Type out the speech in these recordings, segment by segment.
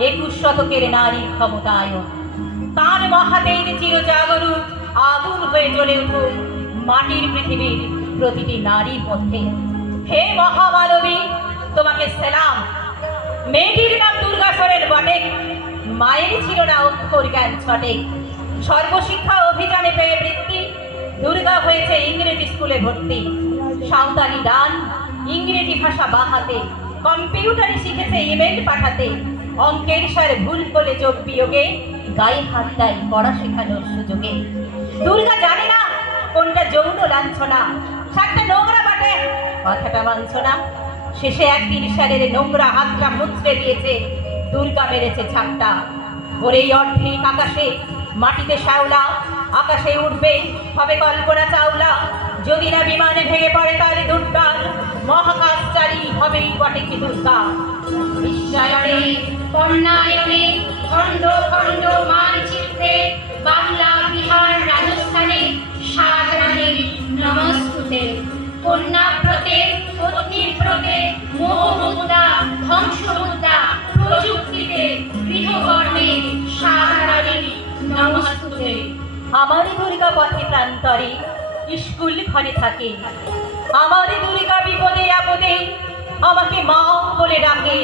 21 শতকের নারী ক্ষমতায়ন। তার মহাতের চিরজাগরুক আগুন হয়ে জ্বলে উঠুক মাটির পৃথিবীর প্রতিটি নারীর মধ্যে। হে মহামানবী, তোমাকে সেলাম। মেয়েটির নাম দুর্গা সরেন বটে, মায়ের ছিল না অক্ষর জ্ঞান ছটে। সর্বশিক্ষা অভিযানে পেয়ে বৃত্তি, দুর্গা হয়েছে ইংরেজি স্কুলে ভর্তি। সাঁওতালি গান, ইংরেজি ভাষা বাহাতে, কম্পিউটারে শিখেছে ইমেল পাঠাতে। অঙ্কের স্যার ভুল বলে যোগ বিয়োগে গায়ে হাত দেয় পড়া শেখানোর সুযোগে। দুর্গা জানে না কোনটা যৌন লাঞ্ছনা, সাতটা নোংরা বাটে কথাটা মানছ না। শেষে একদিন স্যারের নোংরা হাতটা মুচড়ে দিয়েছে, দুর্গা মেরেছে ছাপটা। ওরে অর্ধেক আকাশে মাটিতে শ্যাওলা, আকাশে উঠবে হবে কল্পনা চাওলা। যদি না বিমানে ভেঙে পড়ে তার দুর্গার, মহাকাশচারী হবেই বটে কি দুর্গা। বিশ্বায়নে বর্ণায়নে খণ্ড খণ্ড মানচিত্রে বাংলা বিহার রাজস্থানে সাধারণে নমস্তুতে। কন্যাব্রতে পত্নীব্রতে মোহমুদ্রা ধ্বংসমুদ্রা প্রযুক্তিতে গৃহকর্মে সাধারণে নমস্তুতে। আমারই দুর্গা পথে প্রান্তরে স্কুল ঘরে থাকে। আমারই দুর্গা বিপদে আপদে আমাকে মা বলে ডাকে।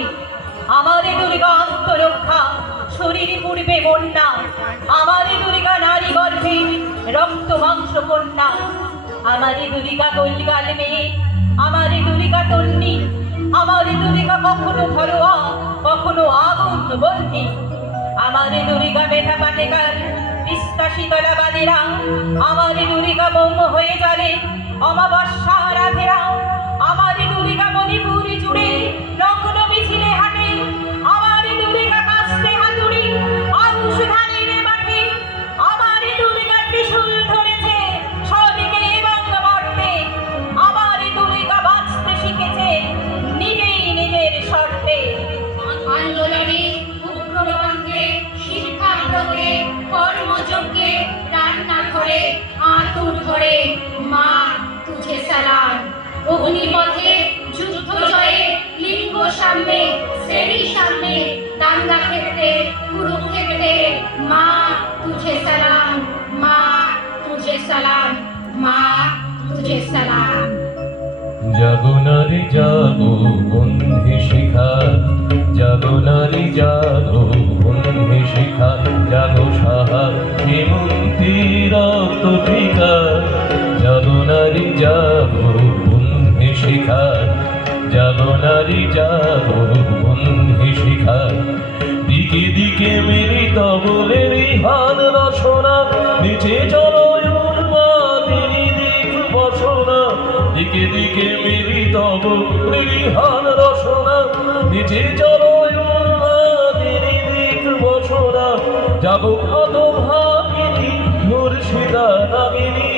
আমারই দুর্গা আত্মরক্ষা, শরীর পূর্বে বন্যা। আমারই দুর্গা নারী গর্ভে রক্ত মাংস কন্যা। আমারই দুর্গা গোলগাল মেয়ে, আমারই দুর্গা তন্নি। আমারই দুর্গা কখনো ঘরোয়া কখনো আগুন বন্ধি। আমারই দুর্গা মেধা পাটেকার, তিস্তা শীতলাবাদীরা। আমারই দুর্গা বোম হয়ে চলে অমাবস্যা রাধেরা। আমারই দুর্গা মণিপুর জুড়ে নগ্ন মিছিলে হাঁটে। আমারই দুর্গা কাস্তে হাতুড়ি আউশ ধানের মাঠে। আমারই দুর্গা ত্রিশূল ধরেছে সদিকে এবং মর্তে। আমারই দুর্গা বাঁচতে শিখেছে নিজেই নিজের শর্তে। আন্দোলনে উগ্রপন্থে শিক্ষাব্রতে কর্মযজ্ঞে রান্না করে আতুর ধরে মা তুঝে সালাম। অগ্নিপথে যুদ্ধ জয়ে লিঙ্গ সামনে শ্রেণী সামনে দাঙ্গা ক্ষেত্রে কুরুক্ষেত্রে মা তুঝে সালাম, মা তুঝে সালাম, মা তুঝে সালাম। জাগো নারী জাগো বন্ধে শিখা, জাগো নারী জাগো বন্ধে শিখা। জাগো সাহা হেমন্তী রক্ত টিকা, জাগো নারী জাগো বন্ধে শিখা। জাগো নারী জাগো বন্ধে শিখা। দিকে দিকে মিলিত বলেরই হান রসনা, নিচে চলো উন্মাদিনী দিক বসনা। দিকে দিকে মিলিত বলেরই হান রসনা, নিচে চলো উন্মাদিনী দিক বসনা। জাগো কত ভাগিনী মুর্শিদা নাগিনী,